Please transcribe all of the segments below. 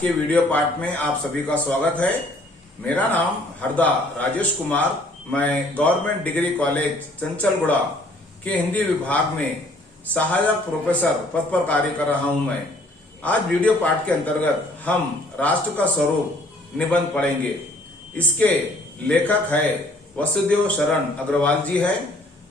के video part में आप सभी का स्वागत है। मेरा नाम हरदा राजेश कुमार, मैं गवर्नमेंट डिग्री कॉलेज चंचलगुड़ा के हिंदी विभाग में सहायक प्रोफेसर पद पर कार्य कर रहा हूं। मैं आज वीडियो पार्ट के अंतर्गत हम राष्ट्र का स्वरूप निबंध पढ़ेंगे। इसके लेखक है वसुदेव शरण अग्रवाल जी है।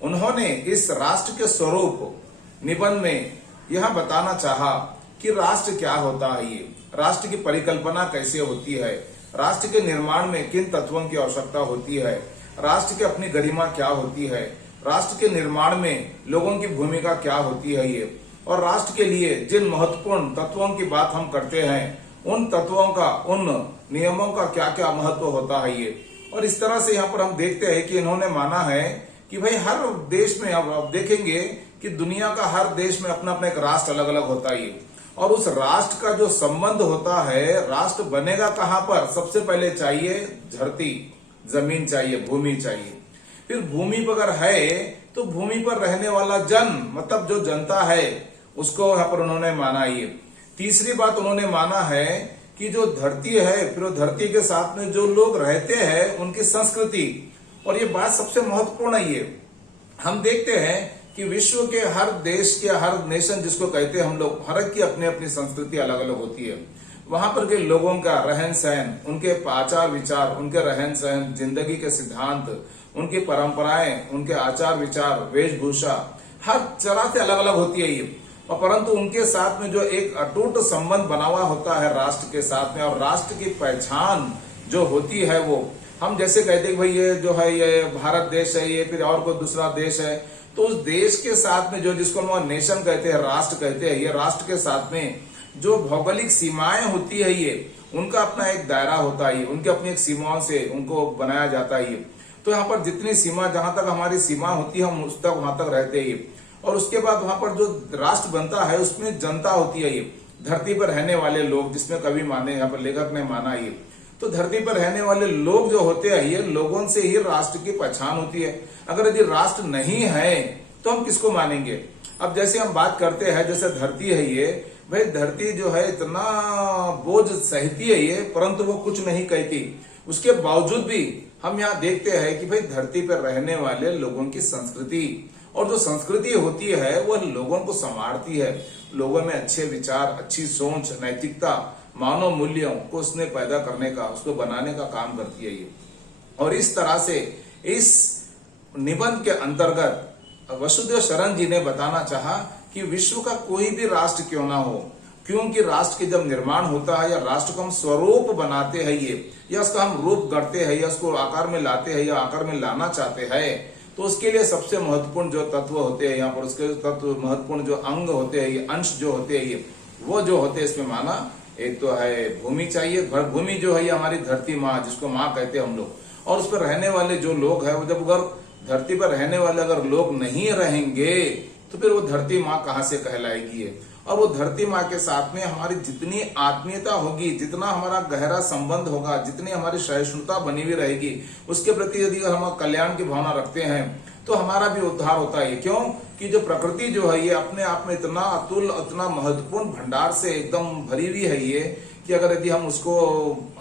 उन्होंने इस राष्ट्र के स्वरूप निबंध में यह बताना चाहा कि राष्ट्र क्या होता है, ये राष्ट्र की परिकल्पना कैसे होती है, राष्ट्र के निर्माण में किन तत्वों की आवश्यकता होती है, राष्ट्र की अपनी गरिमा क्या होती है, राष्ट्र के निर्माण में लोगों की भूमिका क्या होती है ये, और राष्ट्र के लिए जिन महत्वपूर्ण तत्वों की बात हम करते हैं उन तत्वों का, उन नियमों का क्या क्या महत्व होता है ये। और इस तरह से यहाँ पर हम देखते हैं कि इन्होंने माना है कि भाई हर देश में, अब आप देखेंगे कि दुनिया का हर देश में अपना अपना एक राष्ट्र अलग अलग होता है, और उस राष्ट्र का जो संबंध होता है, राष्ट्र बनेगा कहां पर, सबसे पहले चाहिए धरती, जमीन चाहिए, भूमि चाहिए। फिर भूमि पर अगर है तो भूमि पर रहने वाला जन, मतलब जो जनता है, उसको यहाँ पर उन्होंने माना ये। तीसरी बात उन्होंने माना है कि जो धरती है, फिर धरती के साथ में जो लोग रहते हैं उनकी संस्कृति, और ये बात सबसे महत्वपूर्ण है। ये हम देखते हैं कि विश्व के हर देश के, हर नेशन जिसको कहते हैं हम लोग, हर की अपनी अपनी संस्कृति अलग अलग होती है। वहां पर के लोगों का रहन सहन, उनके आचार विचार, उनके रहन सहन, जिंदगी के सिद्धांत, उनकी परंपराएं, उनके आचार विचार, वेशभूषा, हर तरह से अलग अलग होती है ये। और परंतु उनके साथ में जो एक अटूट संबंध बना हुआ होता है राष्ट्र के साथ में, और राष्ट्र की पहचान जो होती है वो, हम जैसे कहते हैं भाई ये जो है ये भारत देश है, ये फिर और कोई दूसरा देश है, तो उस देश के साथ में जो, जिसको हम नेशन कहते हैं, राष्ट्र कहते हैं, ये राष्ट्र के साथ में जो भौगोलिक सीमाएं होती है ये, उनका अपना एक दायरा होता है, उनकी अपनी एक सीमाओं से उनको बनाया जाता है। तो यहाँ पर जितनी सीमा, जहां तक हमारी सीमा होती है हम उस तक वहां तक रहते हैं। और उसके बाद वहां पर जो राष्ट्र बनता है उसमें जनता होती है, ये धरती पर रहने वाले लोग, जिसमें कवि माने, यहाँ पर लेखक ने माना ये। तो धरती पर रहने वाले लोग जो होते हैं, ये लोगों से ही राष्ट्र की पहचान होती है। अगर यदि राष्ट्र नहीं है तो हम किसको मानेंगे। अब जैसे हम बात करते हैं, जैसे धरती है ये, भाई धरती जो है इतना बोझ सहती है ये, परंतु वो कुछ नहीं कहती। उसके बावजूद भी हम यहाँ देखते हैं कि भाई धरती पर रहने वाले लोगों की संस्कृति, और जो संस्कृति होती है वह लोगों को संवारती है, लोगों में अच्छे विचार, अच्छी सोच, नैतिकता, मानव मूल्यों को उसने पैदा करने का, उसको बनाने का काम करती है ये। और इस तरह से इस निबंध के अंतर्गत वसुदेव शरण जी ने बताना चाहा कि विश्व का कोई भी राष्ट्र क्यों ना हो, क्योंकि राष्ट्र के जब निर्माण होता है या राष्ट्र को हम स्वरूप बनाते हैं ये, या उसका हम रूप गढ़ते हैं, या उसको आकार में लाते हैं, या आकार में लाना चाहते हैं, तो उसके लिए सबसे महत्वपूर्ण जो तत्व होते हैं यहाँ पर, उसके तत्व महत्वपूर्ण जो अंग होते हैं, ये अंश जो होते हैं ये, वो जो होते हैं इसमें माना, एक तो है भूमि चाहिए। भूमि जो है ये हमारी धरती माँ, जिसको माँ कहते हैं हम लोग, और उस पर रहने वाले जो लोग हैं, वो जब अगर धरती पर रहने वाले अगर लोग नहीं रहेंगे तो फिर वो धरती माँ कहाँ से कहलाएगी है। और वो धरती माँ के साथ में हमारी जितनी आत्मीयता होगी, जितना हमारा गहरा संबंध होगा, जितनी हमारी सहिष्णुता बनी हुई रहेगी, उसके प्रति यदि हम कल्याण की भावना रखते हैं तो हमारा भी उद्धार होता है। क्यों कि जो प्रकृति जो है ये अपने आप में इतना अतुल, इतना महत्वपूर्ण भंडार से एकदम भरी हुई है ये, कि अगर यदि हम उसको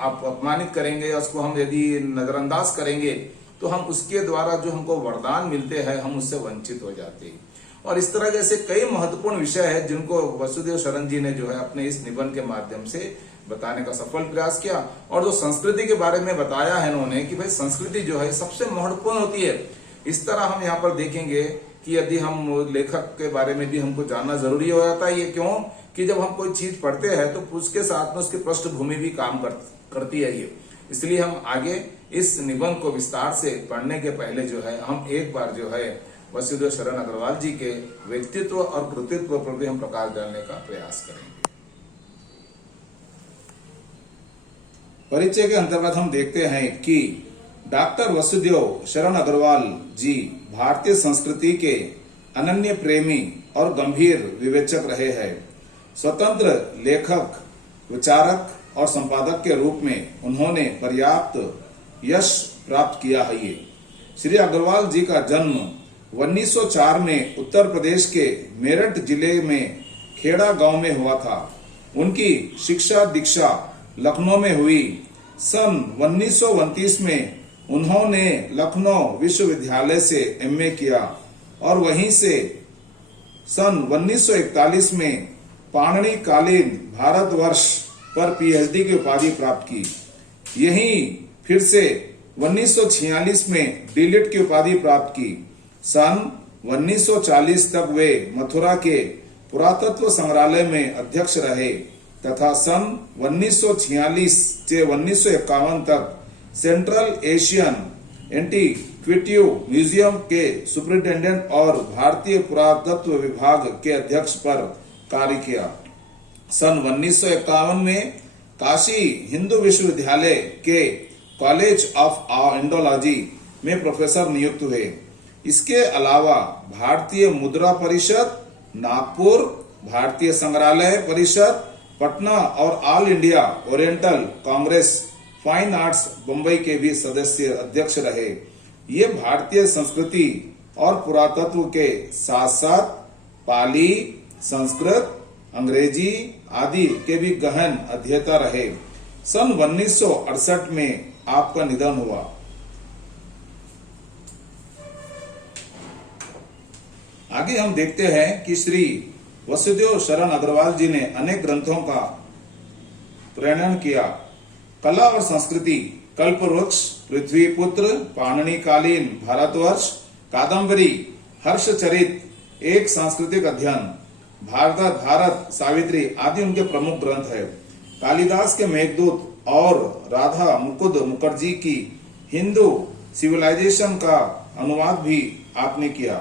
अपमानित करेंगे, उसको हम यदि नजरअंदाज करेंगे, तो हम उसके द्वारा जो हमको वरदान मिलते हैं हम उससे वंचित हो जाते हैं। और इस तरह जैसे कई महत्वपूर्ण विषय है जिनको वसुदेव शरण जी ने जो है अपने इस निबंध के माध्यम से बताने का सफल प्रयास किया। और जो संस्कृति के बारे में बताया है इन्होंने कि भाई संस्कृति जो है सबसे महत्वपूर्ण होती है। इस तरह हम यहाँ पर देखेंगे कि यदि हम लेखक के बारे में भी हमको जानना जरूरी हो जाता है ये। क्यों कि जब हम कोई चीज पढ़ते हैं तो उसके साथ में उसकी पृष्ठभूमि भी काम करती है ये। इसलिए हम आगे इस निबंध को विस्तार से पढ़ने के पहले जो है हम एक बार जो है वसुदेव शरण अग्रवाल जी के व्यक्तित्व और कृतित्व पर भी हम प्रकाश डालने का प्रयास करेंगे। परिचय के अंतर्गत हम देखते हैं कि डॉक्टर वसुदेव शरण अग्रवाल जी भारतीय संस्कृति के अनन्य प्रेमी और गंभीर विवेचक रहे हैं। स्वतंत्र लेखक, विचारक और संपादक के रूप में उन्होंने पर्याप्त यश प्राप्त किया है ये। श्री अग्रवाल जी का जन्म 1904 में उत्तर प्रदेश के मेरठ जिले में खेड़ा गांव में हुआ था। उनकी शिक्षा दीक्षा लखनऊ में हुई। सन 1929 में उन्होंने लखनऊ विश्वविद्यालय से एमए किया और वहीं से सन 1941 में पाणिनिकालीन भारतवर्ष पर पीएचडी की उपाधि प्राप्त की। यहीं फिर से 1946 में डीलिट की उपाधि प्राप्त की। सन 1940 तक वे मथुरा के पुरातत्व संग्रहालय में अध्यक्ष रहे तथा सन 1946 से 1951 तक सेंट्रल एशियन एंटीक्विटी म्यूजियम के सुपरिटेंडेंट और भारतीय पुरातत्व विभाग के अध्यक्ष पर कार्य किया। सन 1951 में काशी हिंदू विश्वविद्यालय के कॉलेज ऑफ इंडोलॉजी में प्रोफेसर नियुक्त हुए। इसके अलावा भारतीय मुद्रा परिषद, नागपुर, भारतीय संग्रहालय परिषद, पटना और all India oriental Congress fine arts Bombay के भी सदस्य अध्यक्ष रहे। ये भारतीय संस्कृति और पुरातत्व के साथ साथ पाली, संस्कृत, अंग्रेजी आदि के भी गहन अध्येता रहे। सन 1968 में आपका निधन हुआ। आगे हम देखते हैं कि श्री वसुदेव शरण अग्रवाल जी ने अनेक ग्रंथों का प्रणयन किया। कला और संस्कृति, कल्पवृक्ष, पृथ्वीपुत्र, पाणिनिकालीन भारतवर्ष, कादम्बरी, हर्षचरित, एक सांस्कृतिक अध्ययन, भारत सावित्री आदि उनके प्रमुख ग्रंथ है। कालिदास के मेघदूत और राधा मुकुंद मुखर्जी की हिंदू सिविलाइजेशन का अनुवाद भी आपने किया।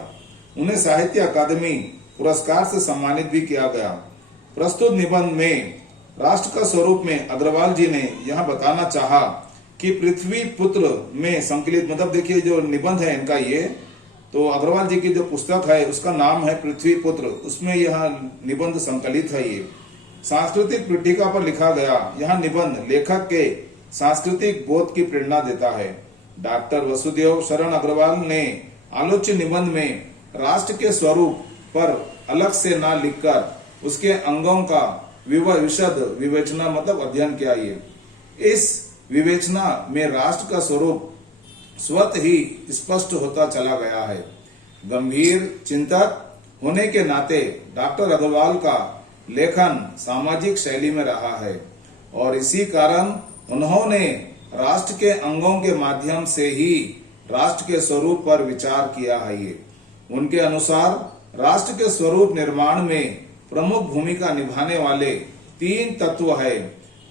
उन्हें साहित्य अकादमी पुरस्कार से सम्मानित भी किया गया। प्रस्तुत निबंध में राष्ट्र का स्वरूप में अग्रवाल जी ने यह बताना चाहा कि पृथ्वी पुत्र में संकलित, मतलब देखिए जो निबंध है इनका ये, तो अग्रवाल जी की जो पुस्तक है उसका नाम है पृथ्वी पुत्र, उसमें यह निबंध संकलित है। ये सांस्कृतिक पीठिका पर लिखा गया यह निबंध लेखक के सांस्कृतिक बोध की प्रेरणा देता है। डॉक्टर वसुदेव शरण अग्रवाल ने आलोच्य निबंध में राष्ट्र के स्वरूप पर अलग से ना लिखकर उसके अंगों का विशद विवेचना मतलब अध्ययन किया। इस विवेचना में राष्ट्र का स्वरूप स्वतः ही स्पष्ट होता चला गया है। गंभीर चिंतक होने के नाते डॉक्टर अग्रवाल का लेखन सामाजिक शैली में रहा है और इसी कारण उन्होंने राष्ट्र के अंगों के माध्यम से ही राष्ट्र के स्वरूप पर विचार किया है। उनके अनुसार राष्ट्र के स्वरूप निर्माण में प्रमुख भूमिका निभाने वाले 3 तत्व है।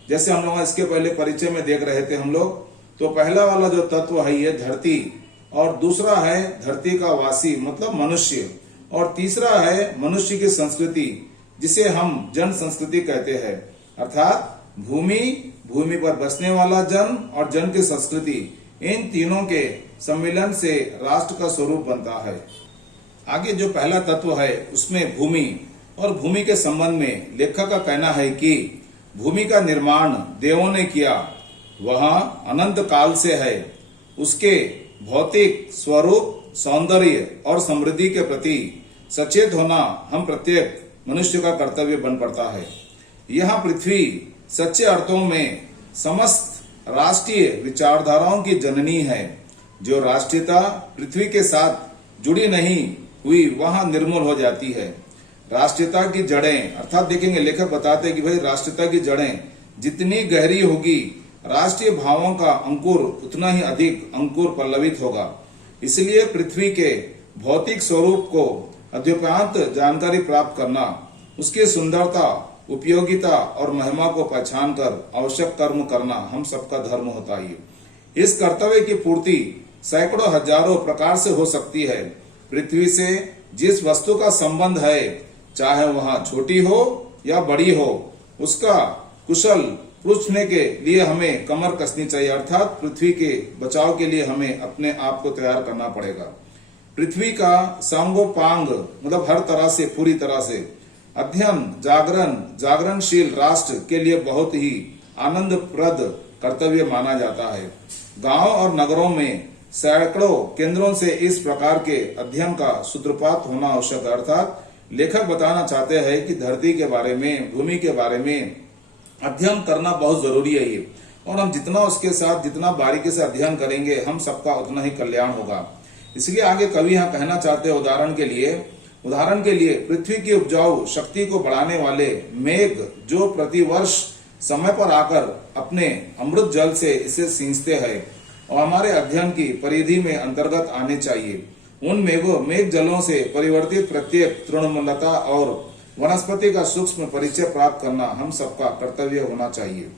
जैसे हम लोग इसके पहले परिचय में देख रहे थे हम लोग, तो पहला वाला जो तत्व है ये धरती, और दूसरा है धरती का वासी मतलब मनुष्य, और तीसरा है मनुष्य की संस्कृति जिसे हम जन संस्कृति कहते हैं, अर्थात भूमि पर बसने वाला जन और जन की संस्कृति, इन तीनों के सम्मिलन से राष्ट्र का स्वरूप बनता है। आगे जो पहला तत्व है उसमें भूमि, और भूमि के संबंध में लेखक का कहना है कि भूमि का निर्माण देवों ने किया, वह अनंत काल से है। उसके भौतिक स्वरूप, सौंदर्य और समृद्धि के प्रति सचेत होना हम प्रत्येक मनुष्य का कर्तव्य बन पड़ता है। यह पृथ्वी सच्चे अर्थों में समस्त राष्ट्रीय विचारधाराओं की जननी है। जो राष्ट्रीयता पृथ्वी के साथ जुड़ी नहीं हुई वहां निर्मूल हो जाती है। राष्ट्रीयता की जड़ें, अर्थात देखेंगे लेखक बताते हैं कि भाई राष्ट्रीयता की जड़ें जितनी गहरी होगी, राष्ट्रीय भावों का अंकुर उतना ही अधिक अंकुर पल्लवित होगा। इसलिए पृथ्वी के भौतिक स्वरूप को अद्यपांत जानकारी प्राप्त करना, उसकी सुंदरता, उपयोगिता और महिमा को पहचान कर आवश्यक कर्म करना हम सबका धर्म होता है। इस कर्तव्य की पूर्ति सैकड़ों हजारों प्रकार से हो सकती है। पृथ्वी से जिस वस्तु का संबंध है, चाहे वह छोटी हो या बड़ी हो, उसका कुशल पूछने के लिए हमें कमर कसनी चाहिए, अर्थात पृथ्वी के बचाव के लिए हमें अपने आप को तैयार करना पड़ेगा। पृथ्वी का सांगोपांग मतलब हर तरह से, पूरी तरह से अध्ययन जागरणशील राष्ट्र के लिए बहुत ही आनंदप्रद कर्तव्य माना जाता है। गांव और नगरों में सैकड़ों केंद्रों से इस प्रकार के अध्ययन का सूत्रपात होना आवश्यक है। अर्थात लेखक बताना चाहते हैं कि धरती के बारे में, भूमि के बारे में अध्ययन करना बहुत जरूरी है ये, और हम जितना उसके साथ जितना बारीकी से अध्ययन करेंगे हम सबका उतना ही कल्याण होगा। इसलिए आगे कवि यहाँ कहना चाहते हैं उदाहरण के लिए पृथ्वी की उपजाऊ शक्ति को बढ़ाने वाले मेघ जो प्रतिवर्ष समय पर आकर अपने अमृत जल से इसे सींचते हैं और हमारे अध्ययन की परिधि में अंतर्गत आने चाहिए। उन मेघ जलों से परिवर्तित प्रत्येक तृणमूलता और वनस्पति का सूक्ष्म परिचय प्राप्त करना हम सबका कर्तव्य होना चाहिए।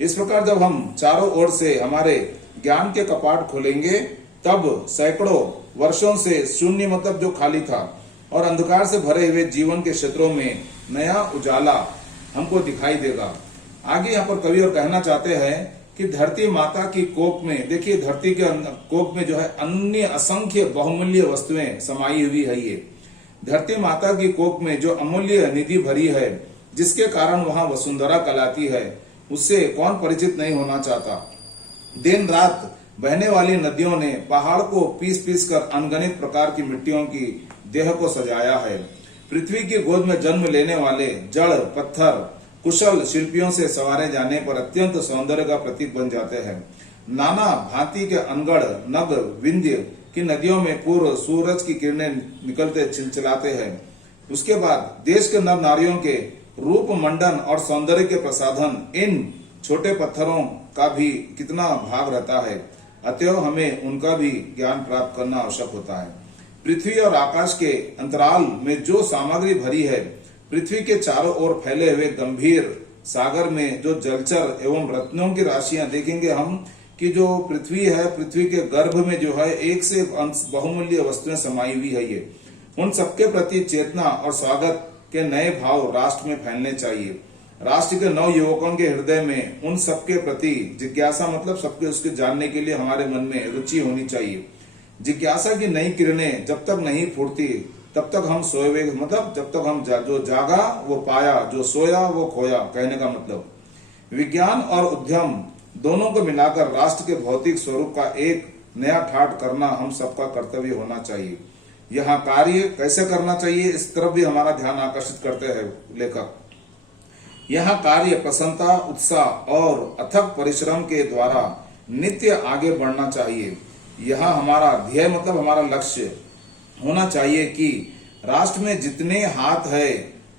इस प्रकार जब हम चारों ओर से हमारे ज्ञान के कपाट खोलेंगे तब सैकड़ों वर्षों से शून्य मतलब जो खाली था और अंधकार से भरे हुए जीवन के क्षेत्रों में नया उजाला हमको दिखाई देगा। आगे यहाँ पर कवि और कहना चाहते हैं कि धरती माता की कोख में, देखिए धरती के कोख में जो है अन्य असंख्य बहुमूल्य वस्तुएं समाई हुई है। ये धरती माता की कोख में जो अमूल्य निधि भरी है, जिसके कारण वहां वसुंधरा कहलाती है, उससे कौन परिचित नहीं होना चाहता। दिन रात बहने वाली नदियों ने पहाड़ को पीस पीस कर अनगणित प्रकार की मिट्टियों की देह को सजाया है। पृथ्वी की गोद में जन्म लेने वाले जड़ पत्थर कुशल शिल्पियों से संवारे जाने पर अत्यंत सौंदर्य का प्रतीक बन जाते हैं। नाना भांति के अनगढ़ नग विंध्य की नदियों में पूर्व सूरज की किरणें निकलते चिलचिलाते हैं। उसके बाद देश के नर नारियों के रूप मंडन और सौंदर्य के प्रसाधन इन छोटे पत्थरों का भी कितना भाग रहता है। अतएव हमें उनका भी ज्ञान प्राप्त करना आवश्यक होता है। पृथ्वी और आकाश के अंतराल में जो सामग्री भरी है, पृथ्वी के चारों ओर फैले हुए गंभीर सागर में जो जलचर एवं रत्नों की राशियां देखेंगे हम कि जो पृथ्वी है, पृथ्वी के गर्भ में जो है एक से बहुमूल्य वस्तुएं समाई हुई है। ये उन सबके प्रति चेतना और स्वागत के नए भाव राष्ट्र में फैलने चाहिए। राष्ट्र के नव युवकों के हृदय में उन सबके प्रति जिज्ञासा मतलब सबके उसके जानने के लिए हमारे मन में रुचि होनी चाहिए। जिज्ञासा की नई किरणें जब तक नहीं फूटती तब तक हम सोए हुए, मतलब जब तक हम जो जागा वो पाया, जो सोया वो खोया, कहने का मतलब। विज्ञान और उद्यम दोनों को मिलाकर राष्ट्र के भौतिक स्वरूप का एक नया ठाट करना हम सबका कर्तव्य होना चाहिए। यहाँ कार्य कैसे करना चाहिए इस तरफ भी हमारा ध्यान आकर्षित करते हैं लेखक। यहाँ कार्य प्रसन्नता उत्साह और अथक परिश्रम के द्वारा नित्य आगे बढ़ना चाहिए। यहाँ हमारा ध्येय मतलब हमारा लक्ष्य होना चाहिए कि राष्ट्र में जितने हाथ है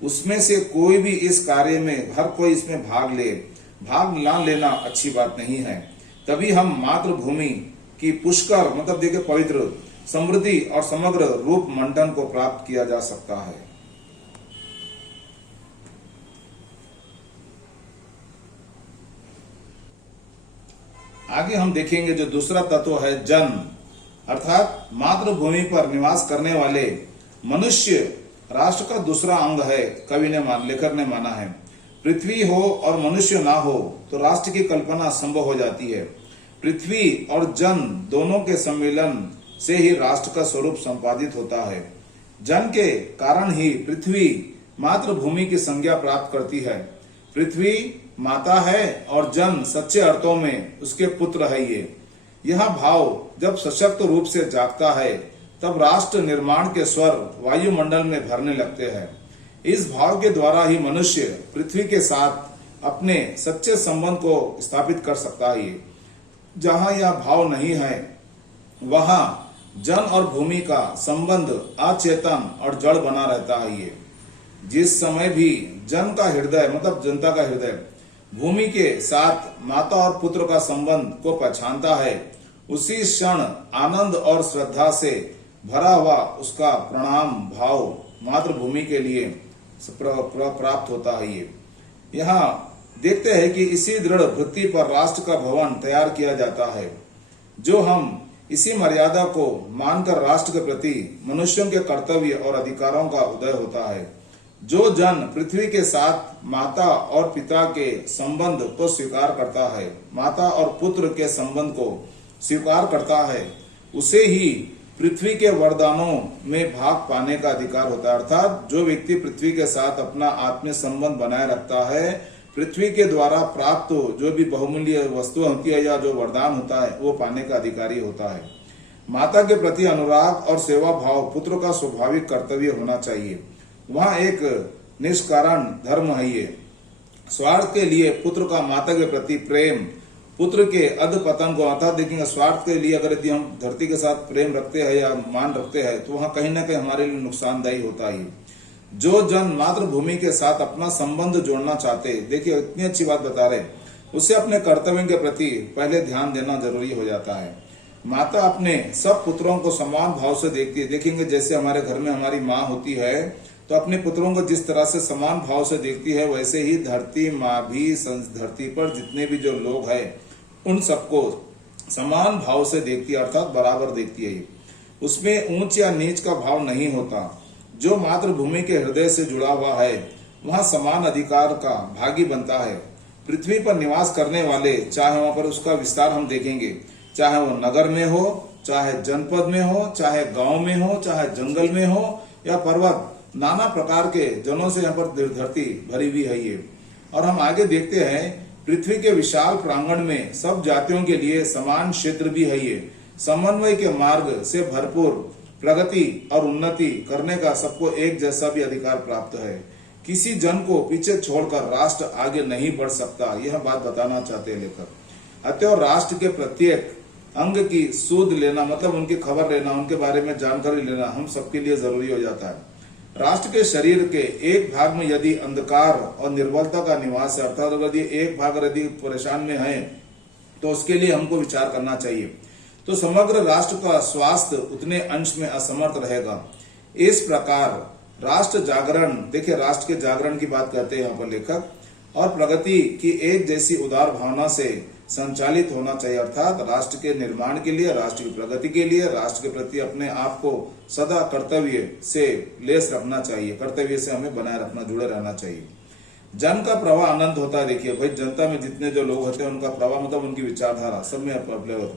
उसमें से कोई भी इस कार्य में हर कोई इसमें भाग ना लेना अच्छी बात नहीं है। तभी हम मातृभूमि की पुष्कर मतलब देखिए पवित्र समृद्धि और समग्र रूप मंडन को प्राप्त किया जा सकता है। आगे हम देखेंगे जो दूसरा तत्व है जन, अर्थात मातृभूमि पर निवास करने वाले मनुष्य राष्ट्र का दूसरा अंग है। लेखक ने माना है पृथ्वी हो और मनुष्य ना हो तो राष्ट्र की कल्पना संभव हो जाती है। पृथ्वी और जन दोनों के सम्मिलन से ही राष्ट्र का स्वरूप संपादित होता है। जन के कारण ही पृथ्वी मातृभूमि की संज्ञा प्राप्त करती है। पृथ्वी माता है और जन सच्चे अर्थों में उसके पुत्र है। यह भाव जब सशक्त रूप से जागता है तब राष्ट्र निर्माण के स्वर वायुमंडल में भरने लगते हैं। इस भाव के द्वारा ही मनुष्य पृथ्वी के साथ अपने सच्चे संबंध को स्थापित कर सकता है। जहां यह भाव नहीं है वहां जन और भूमि का संबंध अचेतन और जड़ बना रहता है। जिस समय भी जन का हृदय मतलब जनता का हृदय भूमि के साथ माता और पुत्र का संबंध को पहचानता है, उसी क्षण आनंद और श्रद्धा से भरा हुआ उसका प्रणाम भाव मातृभूमि के लिए प्राप्त होता है। यहाँ देखते हैं कि इसी दृढ़ वृत्ति पर राष्ट्र का भवन तैयार किया जाता है। जो हम इसी मर्यादा को मानकर राष्ट्र के प्रति मनुष्यों के कर्तव्य और अधिकारों का उदय होता है। जो जन पृथ्वी के साथ माता और पिता के संबंध को स्वीकार करता है, माता और पुत्र के संबंध को स्वीकार करता है, उसे ही पृथ्वी के वरदानों में भाग पाने का अधिकार होता है। अर्थात जो व्यक्ति पृथ्वी के साथ अपना आत्मीय संबंध बनाए रखता है, पृथ्वी के द्वारा प्राप्त जो भी बहुमूल्य वस्तु होती है या जो वरदान होता है वो पाने का अधिकारी होता है। माता के प्रति अनुराग और सेवा भाव पुत्र का स्वाभाविक कर्तव्य होना चाहिए। वहाँ एक निष्कारण धर्म है। ये स्वार्थ के लिए पुत्र का माता के प्रति प्रेम, पुत्र के अधपतन को, अर्थात देखेंगे स्वार्थ के लिए अगर यदि हम धरती के साथ प्रेम रखते हैं या मान रखते हैं तो वहां कहीं ना कहीं हमारे लिए नुकसानदायी होता ही। जो जन मातृभूमि के साथ अपना संबंध जोड़ना चाहते, देखिए इतनी अच्छी बात बता रहे, उसे अपने कर्तव्य के प्रति पहले ध्यान देना जरूरी हो जाता है। माता अपने सब पुत्रों को समान भाव से देखती है। देखेंगे जैसे हमारे घर में हमारी माँ होती है तो अपने पुत्रों को जिस तरह से समान भाव से देखती है, वैसे ही धरती माँ भी धरती पर जितने भी जो लोग हैं उन सबको समान भाव से देखती है, अर्थात बराबर देखती है। उसमें ऊंच या नीच का भाव नहीं होता। जो मातृभूमि के हृदय से जुड़ा हुआ है वहां समान अधिकार का भागी बनता है। पृथ्वी पर निवास करने वाले, चाहे वहां पर उसका विस्तार हम देखेंगे, चाहे वो नगर में हो, चाहे जनपद में हो, चाहे गांव में हो, चाहे जंगल में हो या पर्वत, नाना प्रकार के जनों से यहाँ पर धरती भरी हुई है ये। और हम आगे देखते हैं पृथ्वी के विशाल प्रांगण में सब जातियों के लिए समान क्षेत्र भी है ये। समन्वय के मार्ग से भरपूर प्रगति और उन्नति करने का सबको एक जैसा भी अधिकार प्राप्त है। किसी जन को पीछे छोड़कर राष्ट्र आगे नहीं बढ़ सकता, यह बात बताना चाहते हैं लेखक। अतः राष्ट्र के प्रत्येक अंग की सूद लेना, मतलब उनकी खबर लेना, उनके बारे में जानकारी लेना हम सबके लिए जरूरी हो जाता है। राष्ट्र के शरीर के एक भाग में यदि अंधकार और निर्बलता का निवास है, अर्थात अगर ये एक भाग यदि परेशान में है तो उसके लिए हमको विचार करना चाहिए। तो समग्र राष्ट्र का स्वास्थ्य उतने अंश में असमर्थ रहेगा। इस प्रकार राष्ट्र जागरण, देखिए राष्ट्र के जागरण की बात करते हैं यहाँ पर लेखक, और प्रगति की एक जैसी उदार भावना से संचालित होना चाहिए, अर्थात राष्ट्र के निर्माण के लिए, राष्ट्र की प्रगति के लिए, राष्ट्र के प्रति अपने आप को सदा कर्तव्य से लेस रखना चाहिए, कर्तव्य से हमें बनाए रखना, जुड़े रहना चाहिए। जन का प्रवाह अनंत होता है। देखिए भाई, जनता में जितने जो लोग होते हैं उनका प्रवाह मतलब उनकी विचारधारा सब में अपने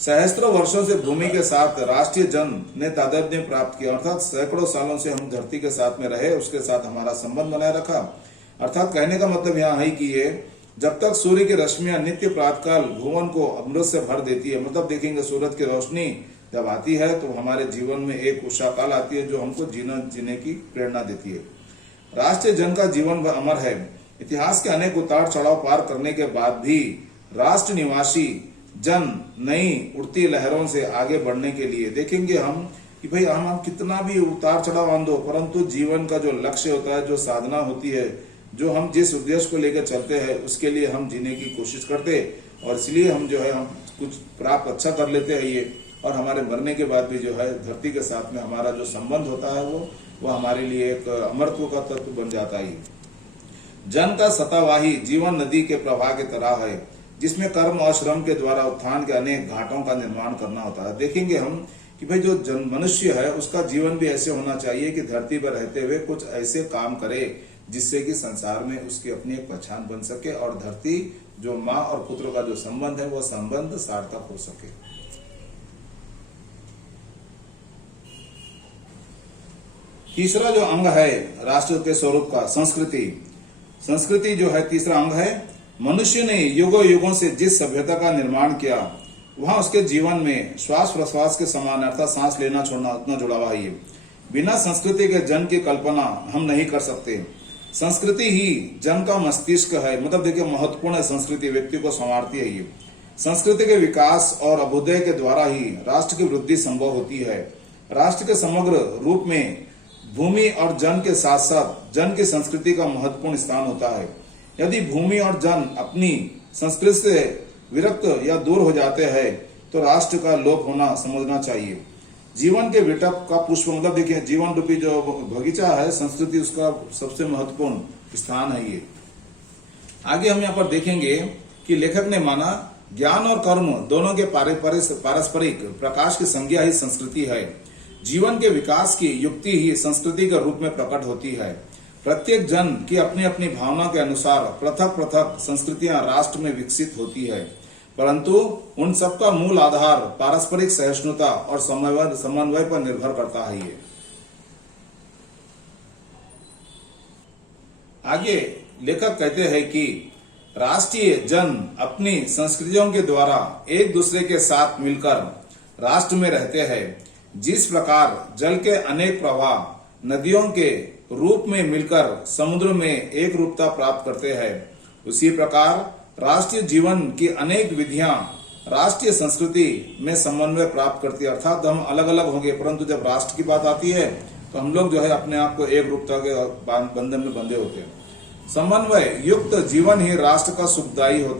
सहस्त्रों वर्षों से भूमि के साथ राष्ट्रीय जन ने तादात्म्य प्राप्त किया, अर्थात सैकड़ों सालों से हम धरती के साथ में रहे, उसके साथ हमारा संबंध बनाए रखा। अर्थात कहने का मतलब यहाँ है कि ये जब तक सूर्य की रश्मियां नित्य प्रातकाल भुवन को अमृत से भर देती है, मतलब देखेंगे सूरज की रोशनी जब आती है तो हमारे जीवन में एक उषा काल आती है जो हमको जीने की प्रेरणा देती है। राष्ट्रीय जन का जीवन अमर है। इतिहास के अनेक उतार चढ़ाव पार करने के बाद भी राष्ट्र निवासी जन नई उड़ती लहरों से आगे बढ़ने के लिए, देखेंगे हम कि भाई हम कितना भी उतार चढ़ाव आंदो, परंतु जीवन का जो लक्ष्य होता है, जो साधना होती है, जो हम जिस उद्देश्य को लेकर चलते हैं उसके लिए हम जीने की कोशिश करते, और इसलिए हम जो है हम कुछ प्राप्त अच्छा कर लेते हैं ये, और हमारे मरने के बाद भी जो है धरती के साथ में हमारा जो संबंध होता है वो हमारे लिए एक अमरत्व का तत्व बन जाता है। जन का सतावाही जीवन नदी के प्रवाह की तरह है, जिसमें कर्म और श्रम के द्वारा उत्थान के अनेक घाटों का निर्माण करना होता है। देखेंगे हम कि भाई जो मनुष्य है उसका जीवन भी ऐसे होना चाहिए कि धरती पर रहते हुए कुछ ऐसे काम करे जिससे कि संसार में उसकी अपनी एक पहचान बन सके और धरती जो माँ और पुत्र का जो संबंध है वो संबंध सार्थक हो सके। तीसरा जो अंग है राष्ट्र के स्वरूप का, संस्कृति जो है तीसरा अंग है। मनुष्य ने युगों युगों से जिस सभ्यता का निर्माण किया वहां उसके जीवन में श्वास प्रश्वास के समान, अर्थात सांस लेना छोड़ना उतना जुड़ा हुआ है। बिना संस्कृति के जन की कल्पना हम नहीं कर सकते। संस्कृति ही जन का मस्तिष्क है, मतलब देखिए महत्वपूर्ण है संस्कृति, व्यक्ति को संवारती है ये। संस्कृति के विकास और अभ्युदय के द्वारा ही राष्ट्र की वृद्धि संभव होती है। राष्ट्र के समग्र रूप में भूमि और जन के साथ साथ जन की संस्कृति का महत्वपूर्ण स्थान होता है। यदि भूमि और जन अपनी संस्कृति से विरक्त या दूर हो जाते हैं तो राष्ट्र का लोप होना समझना चाहिए। जीवन के विटप का पुष्प, मतलब देखिए जीवन रूपी जो बगीचा है, संस्कृति उसका सबसे महत्वपूर्ण स्थान है ये। आगे हम यहाँ पर देखेंगे कि लेखक ने माना ज्ञान और कर्म दोनों के पारस्परिक प्रकाश की संज्ञा ही संस्कृति है। जीवन के विकास की युक्ति ही संस्कृति के रूप में प्रकट होती है। प्रत्येक जन की अपनी अपनी भावना के अनुसार पृथक पृथक संस्कृतियां राष्ट्र में विकसित होती है, परंतु उन सबका मूल आधार पारस्परिक सहिष्णुता और समन्वय पर निर्भर करता है ये। आगे लेखक कहते हैं कि राष्ट्रीय जन अपनी संस्कृतियों के द्वारा एक दूसरे के साथ मिलकर राष्ट्र में रहते हैं। जिस प्रकार जल के अनेक प्रवाह नदियों के रूप में मिलकर समुद्र में एक रूपता प्राप्त करते हैं, उसी प्रकार राष्ट्रीय जीवन की अनेक विधियां राष्ट्रीय संस्कृति में समन्वय प्राप्त करती है। अर्थात हम अलग अलग होंगे, परंतु जब राष्ट्र की बात आती है तो हम लोग जो है अपने आप को एक रूपता के बंधन में बंधे होते हैं। समन्वय युक्त जीवन ही राष्ट्र का सुखदायी होता है।